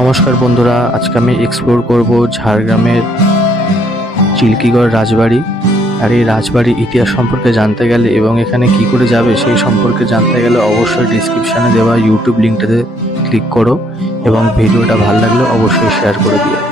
নমস্কার বন্ধুরা, আজকে আমি এক্সপ্লোর করব ঝাড়গ্রামের চিল্কিগড় রাজবাড়ি। আর এই রাজবাড়ির ইতিহাস সম্পর্কে জানতে গেলে এবং এখানে কি করে যাবে সেই সম্পর্কে জানতে গেলে অবশ্যই ডিসক্রিপশানে দেওয়া ইউটিউব লিঙ্কটাতে ক্লিক করো এবং ভিডিওটা ভালো লাগলে অবশ্যই শেয়ার করে দিও।